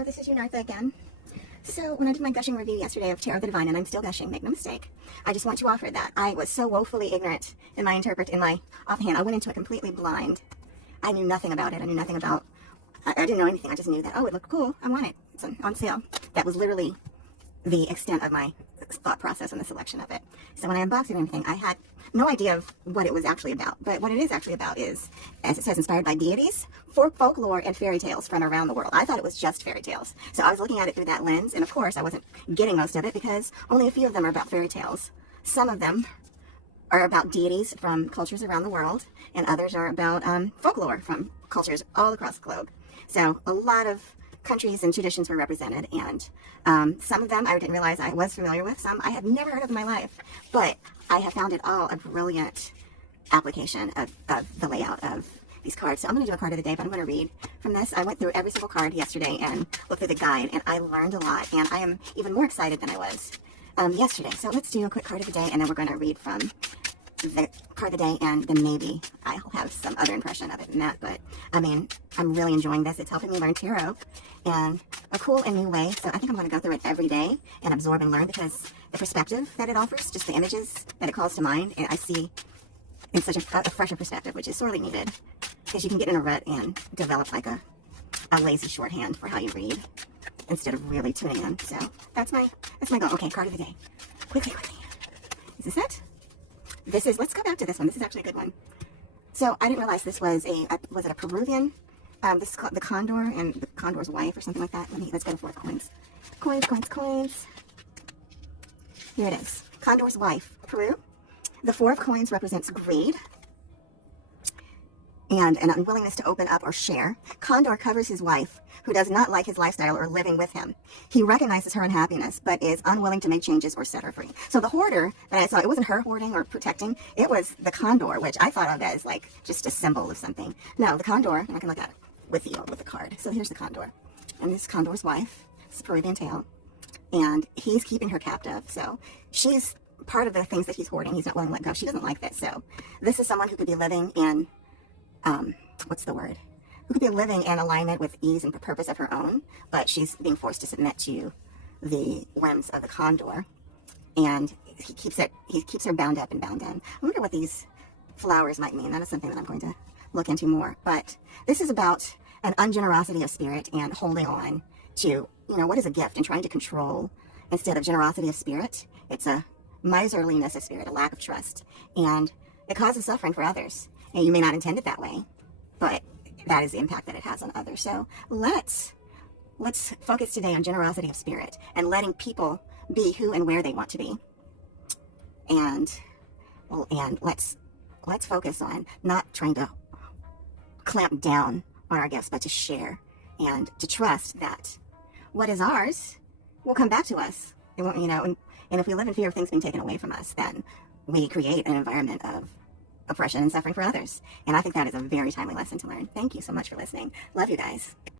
Hello, this is Unartha again. So when I did my gushing review yesterday of Tarot of the Divine, and I'm still gushing, make no mistake, I just want to offer that I was so woefully ignorant in my offhand. I went into it completely blind. I knew nothing about it. I knew nothing about, I didn't know anything. I just knew that, oh, it looked cool. I want it. It's on sale. That was literally the extent of my thought process and the selection of it. So when I unboxed it and everything, I had no idea of what it was actually about. But what it is actually about is, as it says, inspired by deities, folklore, and fairy tales from around the world. I thought it was just fairy tales. So I was looking at it through that lens, and of course I wasn't getting most of it because only a few of them are about fairy tales. Some of them are about deities from cultures around the world, and others are about folklore from cultures all across the globe. So a lot of countries and traditions were represented, and some of them I didn't realize I was familiar with. Some I had never heard of in my life, but I have found it all a brilliant application of the layout of these cards. So I'm going to do a card of the day, but I'm going to read from this. I went through every single card yesterday and looked through the guide, and I learned a lot, and I am even more excited than I was yesterday. So let's do a quick card of the day, and then we're going to read from the card of the day, and then maybe I'll have some other impression of it than that. But I mean, I'm really enjoying this. It's helping me learn tarot in a cool and new way. So I think I'm going to go through it every day and absorb and learn, because the perspective that it offers, just the images that it calls to mind, and I see in such a fresher perspective, which is sorely needed, because you can get in a rut and develop like a lazy shorthand for how you read instead of really tuning in. So that's my goal. Okay, card of the day. Quickly. Is this it? This is, let's go back to this one. This is actually a good one. So I didn't realize this was was it a Peruvian? This is called the Condor and the Condor's wife or something like that. Let's go to 4 coins. Coins. Here it is. Condor's wife, Peru. The 4 of coins represents greed and an unwillingness to open up or share. Condor covers his wife, who does not like his lifestyle or living with him. He recognizes her unhappiness, but is unwilling to make changes or set her free. So the hoarder that I saw, it wasn't her hoarding or protecting, it was the condor, which I thought of as like just a symbol of something. No, the condor, and I can look at it with the card. So here's the condor. And this condor's wife, it's a Peruvian tale, and he's keeping her captive. So she's part of the things that he's hoarding. He's not willing to let go. She doesn't like this. So this is someone who could be living in, what's the word? Who could be living in alignment with ease and purpose of her own, but she's being forced to submit to the whims of the condor, and he keeps her bound up and bound in. I wonder what these flowers might mean. That is something that I'm going to look into more. But this is about an ungenerosity of spirit and holding on to, what is a gift, and trying to control instead of generosity of spirit. It's a miserliness of spirit, a lack of trust, and it causes suffering for others. And you may not intend it that way, but that is the impact that it has on others. So let's focus today on generosity of spirit and letting people be who and where they want to be. And let's focus on not trying to clamp down on our gifts, but to share and to trust that what is ours will come back to us. It won't, and if we live in fear of things being taken away from us, then we create an environment of oppression and suffering for others. And I think that is a very timely lesson to learn. Thank you so much for listening. Love you guys.